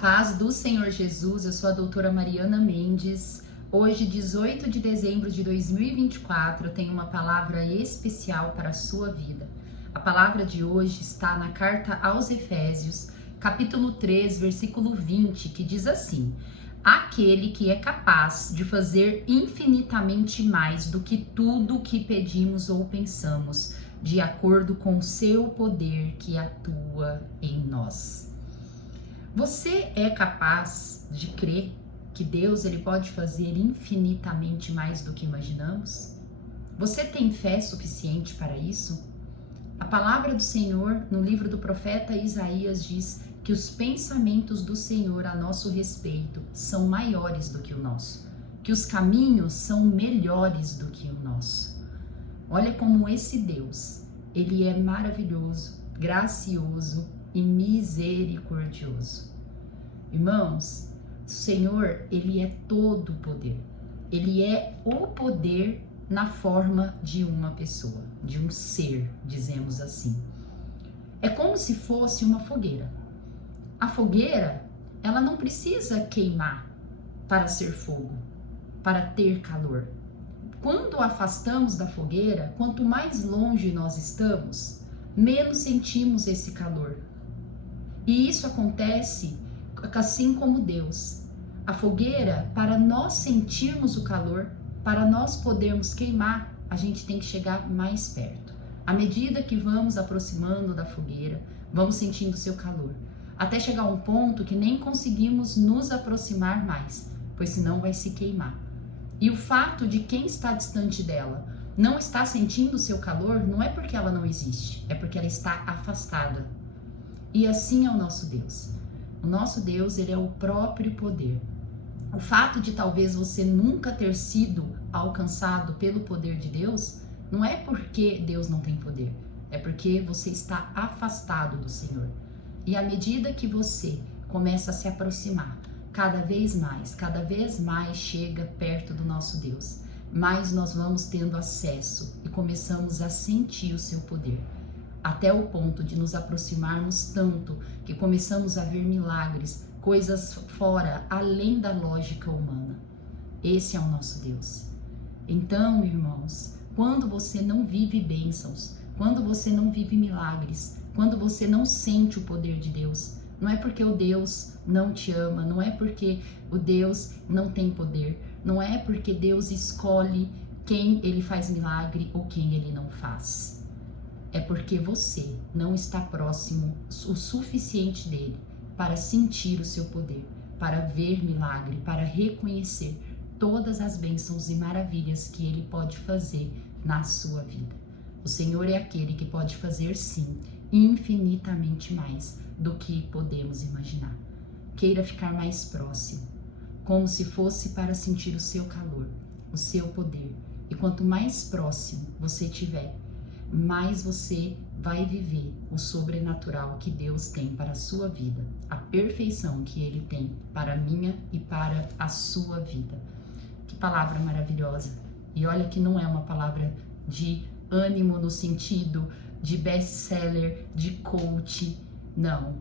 paz do Senhor Jesus, eu sou a doutora Mariana Mendes. Hoje, 18 de dezembro de 2024, eu tenho uma palavra especial para a sua vida. A palavra de hoje está na carta aos Efésios, capítulo 3, versículo 20, que diz assim: aquele que é capaz de fazer infinitamente mais do que tudo o que pedimos ou pensamos, de acordo com o seu poder que atua em nós. Você é capaz de crer que Deus ele pode fazer infinitamente mais do que imaginamos? Você tem fé suficiente para isso? A palavra do Senhor no livro do profeta Isaías diz que os pensamentos do Senhor a nosso respeito são maiores do que o nosso, que os caminhos são melhores do que o nosso. Olha como esse Deus, ele é maravilhoso, gracioso e misericordioso. Irmãos, o Senhor, ele é todo poder. Ele é o poder na forma de uma pessoa, de um ser, dizemos assim. É como se fosse uma fogueira. A fogueira, ela não precisa queimar para ser fogo, para ter calor. Quando afastamos da fogueira, quanto mais longe nós estamos, menos sentimos esse calor. E isso acontece assim como Deus. A fogueira, para nós sentirmos o calor, para nós podermos queimar, a gente tem que chegar mais perto. À medida que vamos aproximando da fogueira, vamos sentindo seu calor, até chegar a um ponto que nem conseguimos nos aproximar mais, pois senão vai se queimar. E o fato de quem está distante dela não está sentindo o seu calor, não é porque ela não existe, é porque ela está afastada. E assim é o nosso Deus. O nosso Deus, ele é o próprio poder. O fato de talvez você nunca ter sido alcançado pelo poder de Deus, não é porque Deus não tem poder, é porque você está afastado do Senhor. E à medida que você começa a se aproximar, cada vez mais chega perto do nosso Deus, mais nós vamos tendo acesso e começamos a sentir o seu poder, até o ponto de nos aproximarmos tanto que começamos a ver milagres, coisas fora, além da lógica humana. Esse é o nosso Deus. Então, irmãos, quando você não vive bênçãos, quando você não vive milagres, quando você não sente o poder de Deus, não é porque o Deus não te ama, não é porque o Deus não tem poder, não é porque Deus escolhe quem ele faz milagre ou quem ele não faz. É porque você não está próximo o suficiente dele para sentir o seu poder, para ver milagre, para reconhecer todas as bênçãos e maravilhas que ele pode fazer na sua vida. O Senhor é aquele que pode fazer, sim, infinitamente mais do que podemos imaginar. Queira ficar mais próximo, como se fosse para sentir o seu calor, o seu poder. E quanto mais próximo você estiver, mais você vai viver o sobrenatural que Deus tem para a sua vida, a perfeição que Ele tem para a minha e para a sua vida. Que palavra maravilhosa! E olha que não é uma palavra de ânimo no sentido de best-seller, de coach, não.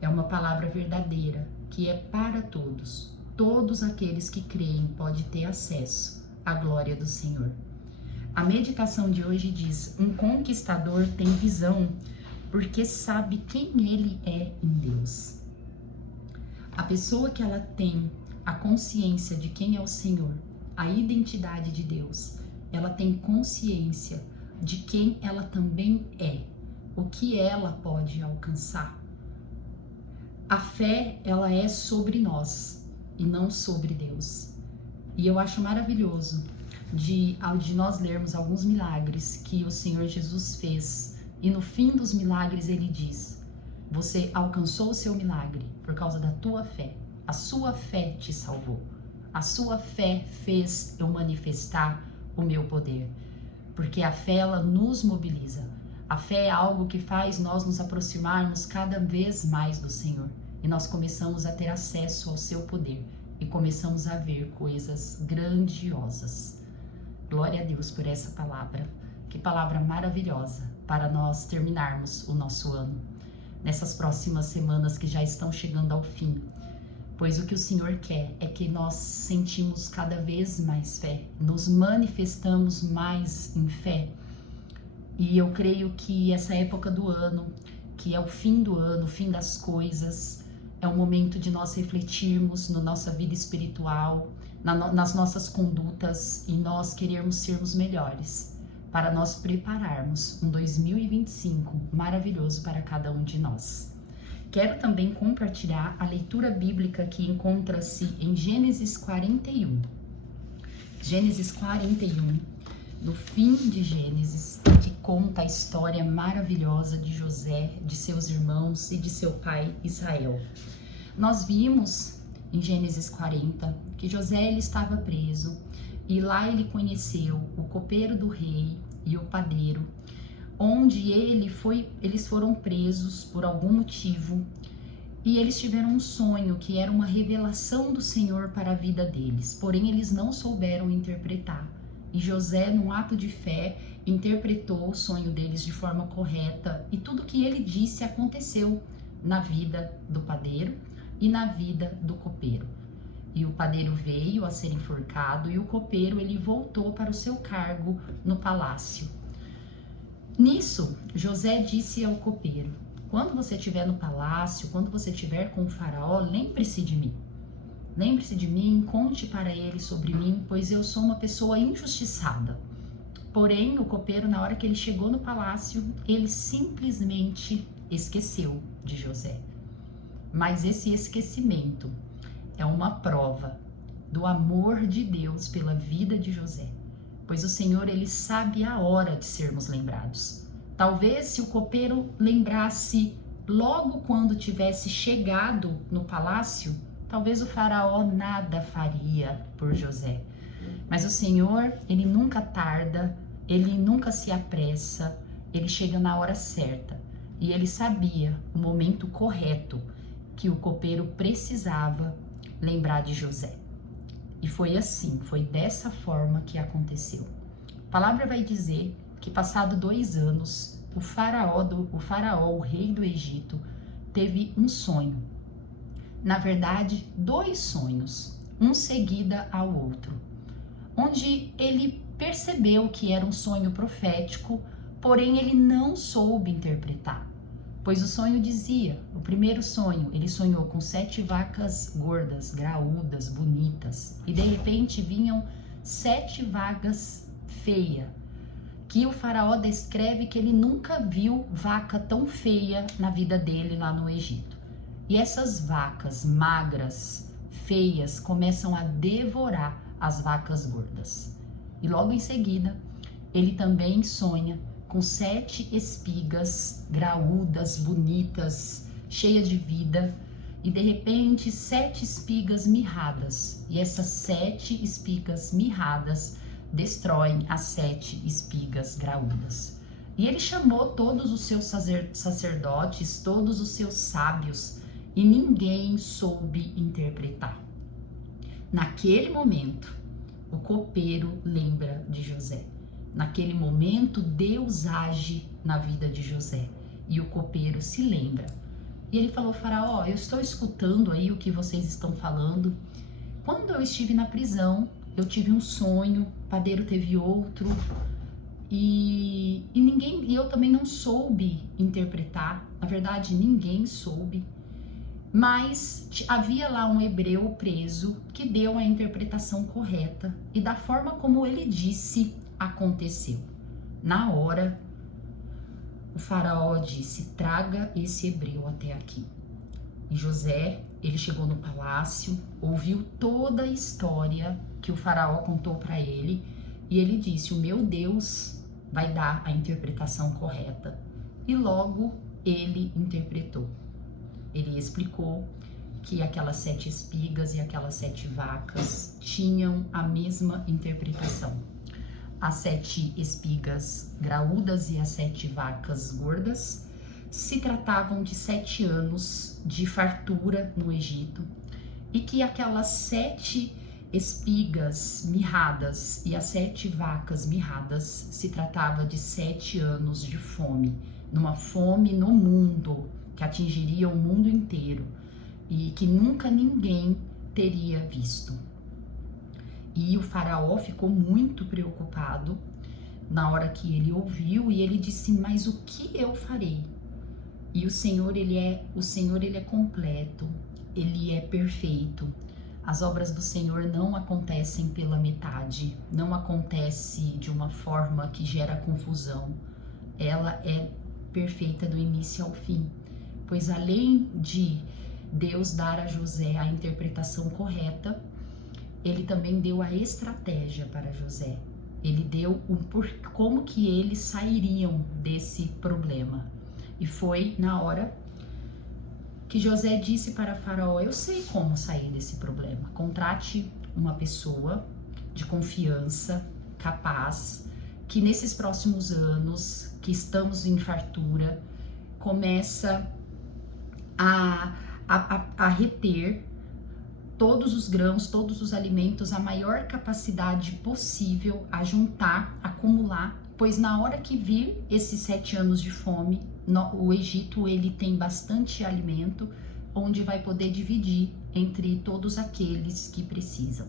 É uma palavra verdadeira, que é para todos. Todos aqueles que creem podem ter acesso à glória do Senhor. A meditação de hoje diz: um conquistador tem visão, porque sabe quem ele é em Deus. A pessoa que ela tem a consciência de quem é o Senhor, a identidade de Deus, ela tem consciência de quem ela também é, o que ela pode alcançar. A fé, ela é sobre nós e não sobre Deus. E eu acho maravilhoso de nós lermos alguns milagres que o Senhor Jesus fez. E no fim dos milagres ele diz: você alcançou o seu milagre por causa da tua fé. A sua fé te salvou. A sua fé fez eu manifestar o meu poder. Porque a fé, ela nos mobiliza. A fé é algo que faz nós nos aproximarmos cada vez mais do Senhor. E nós começamos a ter acesso ao seu poder. E começamos a ver coisas grandiosas. Glória a Deus por essa palavra. Que palavra maravilhosa para nós terminarmos o nosso ano. Nessas próximas semanas que já estão chegando ao fim. pois o que o Senhor quer é que nós sentimos cada vez mais fé, nos manifestamos mais em fé. E eu creio que essa época do ano, que é o fim do ano, o fim das coisas, é o momento de nós refletirmos na nossa vida espiritual, nas nossas condutas e nós querermos sermos melhores, para nós prepararmos um 2025 maravilhoso para cada um de nós. Quero também compartilhar a leitura bíblica que encontra-se em Gênesis 41. Gênesis 41, no fim de Gênesis, que conta a história maravilhosa de José, de seus irmãos e de seu pai Israel. Nós vimos em Gênesis 40 que José ele estava preso e lá ele conheceu o copeiro do rei e o padeiro, onde eles foram presos por algum motivo e eles tiveram um sonho que era uma revelação do Senhor para a vida deles, porém eles não souberam interpretar. E José, num ato de fé, interpretou o sonho deles de forma correta e tudo que ele disse aconteceu na vida do padeiro e na vida do copeiro. E o padeiro veio a ser enforcado e o copeiro ele voltou para o seu cargo no palácio. Nisso, José disse ao copeiro: quando você estiver no palácio, quando você estiver com o faraó, lembre-se de mim. Lembre-se de mim, conte para ele sobre mim, pois eu sou uma pessoa injustiçada. Porém, o copeiro, na hora que ele chegou no palácio, ele simplesmente esqueceu de José. Mas esse esquecimento é uma prova do amor de Deus pela vida de José. Pois o Senhor, ele sabe a hora de sermos lembrados. Talvez se o copeiro lembrasse logo quando tivesse chegado no palácio, talvez o faraó nada faria por José. Mas o Senhor, ele nunca tarda, ele nunca se apressa, ele chega na hora certa. E ele sabia o momento correto que o copeiro precisava lembrar de José. E foi assim, foi dessa forma que aconteceu. A palavra vai dizer que passado 2 anos, o faraó, o rei do Egito, teve um sonho. Na verdade, 2 sonhos, um seguida ao outro, onde ele percebeu que era um sonho profético, porém ele não soube interpretar. Pois o sonho dizia, o primeiro sonho, ele sonhou com 7 vacas gordas, graúdas, bonitas, e de repente vinham 7 vacas feias, que o faraó descreve que ele nunca viu vaca tão feia na vida dele lá no Egito. E essas vacas magras, feias, começam a devorar as vacas gordas. E logo em seguida, ele também sonha com 7 espigas graúdas, bonitas, cheias de vida, e de repente 7 espigas mirradas. E essas 7 espigas mirradas destroem as 7 espigas graúdas. E ele chamou todos os seus sacerdotes, todos os seus sábios, e ninguém soube interpretar. Naquele momento, o copeiro lembra de José. Naquele momento, Deus age na vida de José e o copeiro se lembra. E ele falou: faraó, eu estou escutando aí o que vocês estão falando. Quando eu estive na prisão, eu tive um sonho, o padeiro teve outro, e eu também não soube interpretar. Na verdade, ninguém soube. Mas havia lá um hebreu preso que deu a interpretação correta e da forma como ele disse, aconteceu. Na hora, o faraó disse: traga esse hebreu até aqui. E José, ele chegou no palácio, ouviu toda a história que o faraó contou para ele e ele disse: o meu Deus vai dar a interpretação correta. E logo ele interpretou. Ele explicou que aquelas 7 espigas e aquelas 7 vacas tinham a mesma interpretação. As 7 espigas graúdas e as 7 vacas gordas se tratavam de 7 anos de fartura no Egito, e que aquelas 7 espigas mirradas e as 7 vacas mirradas se tratava de 7 anos de fome, numa fome no mundo que atingiria o mundo inteiro. e que nunca ninguém teria visto. E o faraó ficou muito preocupado na hora que ele ouviu, e ele disse: mas o que eu farei? E o Senhor, ele é completo, ele é perfeito. As obras do Senhor não acontecem pela metade, não acontece de uma forma que gera confusão. Ela é perfeita do início ao fim, pois além de Deus dar a José a interpretação correta, ele também deu a estratégia para José. Ele deu como que eles sairiam desse problema. E foi na hora que José disse para Faraó: eu sei como sair desse problema. Contrate uma pessoa de confiança, capaz, que nesses próximos anos que estamos em fartura, começa a reter todos os grãos, todos os alimentos, a maior capacidade possível, a juntar, acumular, pois na hora que vir esses 7 anos de fome, o Egito ele tem bastante alimento, onde vai poder dividir entre todos aqueles que precisam.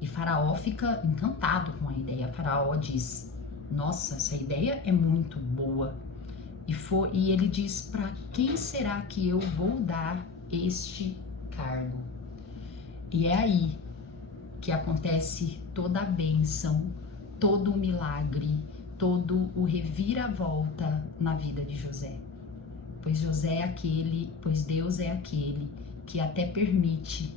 E Faraó fica encantado com a ideia. Faraó diz: nossa, essa ideia é muito boa. E ele diz: para quem será que eu vou dar este cargo? E é aí que acontece toda a bênção, todo o milagre, todo o reviravolta na vida de José. Pois Deus é aquele que até permite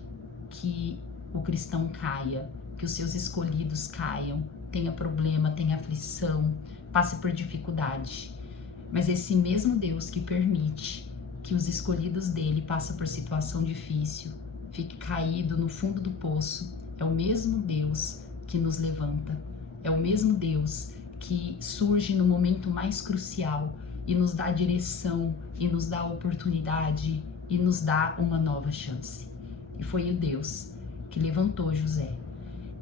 que o cristão caia, que os seus escolhidos caiam, tenha problema, tenha aflição, passe por dificuldade. Mas esse mesmo Deus que permite que os escolhidos dele passem por situação difícil, fique caído no fundo do poço, é o mesmo Deus que nos levanta, é o mesmo Deus que surge no momento mais crucial e nos dá direção, e nos dá oportunidade, e nos dá uma nova chance. E foi o Deus que levantou José.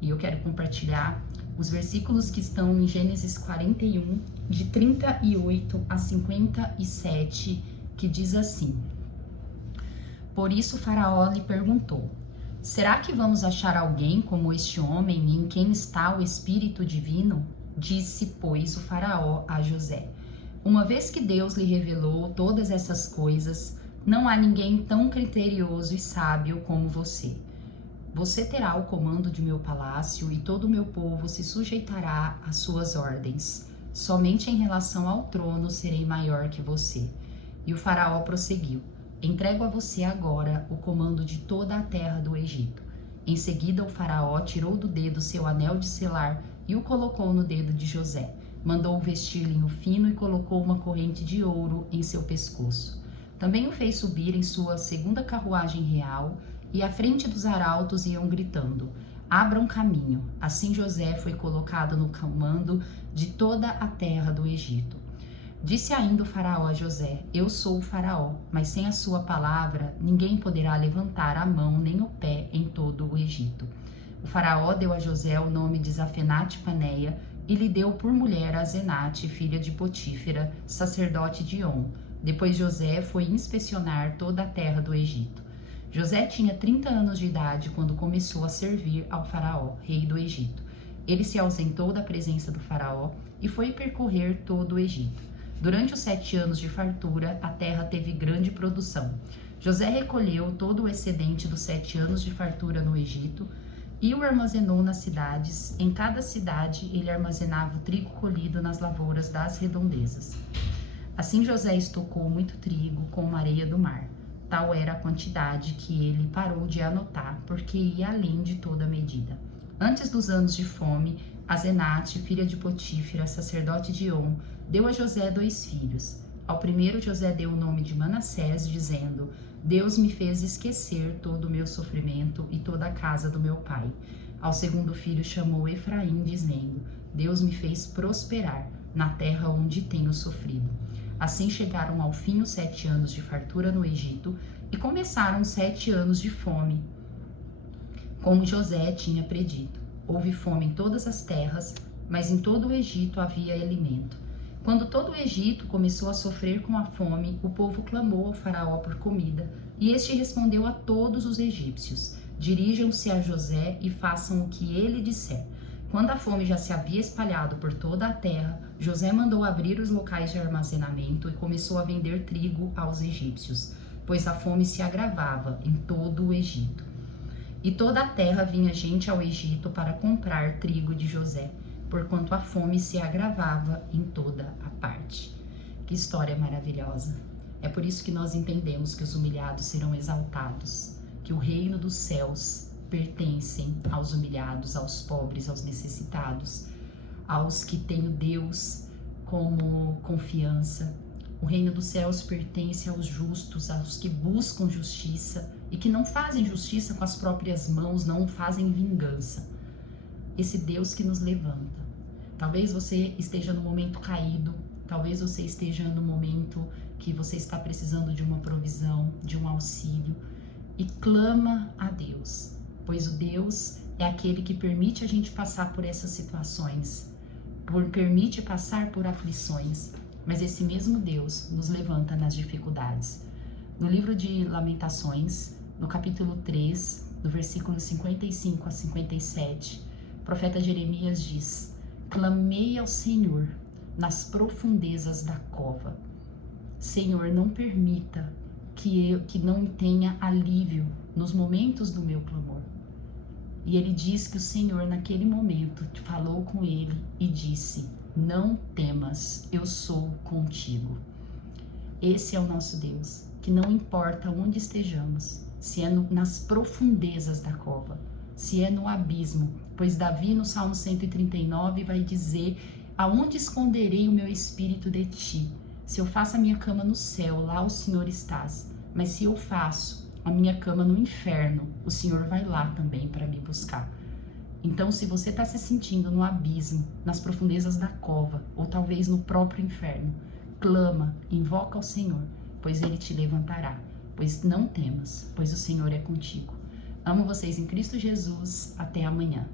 E eu quero compartilhar os versículos que estão em Gênesis 41, de 38 a 57, que diz assim: por isso Faraó lhe perguntou: será que vamos achar alguém como este homem em quem está o Espírito Divino? Disse, pois, o Faraó a José: uma vez que Deus lhe revelou todas essas coisas, não há ninguém tão criterioso e sábio como você. Você terá o comando de meu palácio e todo o meu povo se sujeitará às suas ordens. Somente em relação ao trono serei maior que você. E o Faraó prosseguiu: entrego a você agora o comando de toda a terra do Egito. Em seguida o Faraó tirou do dedo seu anel de selar e o colocou no dedo de José. Mandou vestir linho fino e colocou uma corrente de ouro em seu pescoço. Também o fez subir em sua segunda carruagem real, e à frente dos arautos iam gritando: abram caminho. Assim José foi colocado no comando de toda a terra do Egito. Disse ainda o Faraó a José: eu sou o Faraó, mas sem a sua palavra ninguém poderá levantar a mão nem o pé em todo o Egito. O Faraó deu a José o nome de Zafenate-Paneia e lhe deu por mulher a Asenate, filha de Potífera, sacerdote de On. Depois José foi inspecionar toda a terra do Egito. José tinha 30 anos de idade quando começou a servir ao Faraó, rei do Egito. Ele se ausentou da presença do Faraó e foi percorrer todo o Egito. Durante os 7 anos de fartura, a terra teve grande produção. José recolheu todo o excedente dos 7 anos de fartura no Egito e o armazenou nas cidades. Em cada cidade, ele armazenava o trigo colhido nas lavouras das redondezas. Assim José estocou muito trigo com a areia do mar. Tal era a quantidade que ele parou de anotar, porque ia além de toda a medida. Antes dos anos de fome, Asenate, filha de Potífera, sacerdote de On, deu a José 2 filhos. Ao primeiro José deu o nome de Manassés, dizendo: Deus me fez esquecer todo o meu sofrimento e toda a casa do meu pai. Ao segundo filho chamou Efraim, dizendo: Deus me fez prosperar na terra onde tenho sofrido. Assim chegaram ao fim os 7 anos de fartura no Egito e começaram 7 anos de fome, como José tinha predito. Houve fome em todas as terras, mas em todo o Egito havia alimento. Quando todo o Egito começou a sofrer com a fome, o povo clamou ao faraó por comida, e este respondeu a todos os egípcios: dirijam-se a José e façam o que ele disser. Quando a fome já se havia espalhado por toda a terra, José mandou abrir os locais de armazenamento e começou a vender trigo aos egípcios, pois a fome se agravava em todo o Egito. E toda a terra vinha gente ao Egito para comprar trigo de José, porquanto a fome se agravava em toda a parte. Que história maravilhosa! É por isso que nós entendemos que os humilhados serão exaltados, que o reino dos céus pertencem aos humilhados, aos pobres, aos necessitados, aos que têm o Deus como confiança. O reino dos céus pertence aos justos, aos que buscam justiça e que não fazem justiça com as próprias mãos, não fazem vingança. Esse Deus que nos levanta. Talvez você esteja no momento caído, talvez você esteja no momento que você está precisando de uma provisão, de um auxílio, e clama a Deus, pois o Deus é aquele que permite a gente passar por essas situações, permite passar por aflições, mas esse mesmo Deus nos levanta nas dificuldades. No livro de Lamentações, no capítulo 3, do versículo 55 a 57, o profeta Jeremias diz: clamei ao Senhor nas profundezas da cova. Senhor, não permita que não tenha alívio nos momentos do meu clamor. E ele diz que o Senhor, naquele momento, falou com ele e disse: não temas, eu sou contigo. Esse é o nosso Deus, que não importa onde estejamos, se é nas profundezas da cova, se é no abismo, pois Davi no Salmo 139 vai dizer: aonde esconderei o meu espírito de ti? Se eu faço a minha cama no céu, lá o Senhor estás. Mas se eu faço a minha cama no inferno, o Senhor vai lá também para me buscar. Então, se você está se sentindo no abismo, nas profundezas da cova, ou talvez no próprio inferno, clama, invoca ao Senhor, pois Ele te levantará. Pois não temas, pois o Senhor é contigo. Amo vocês em Cristo Jesus. Até amanhã.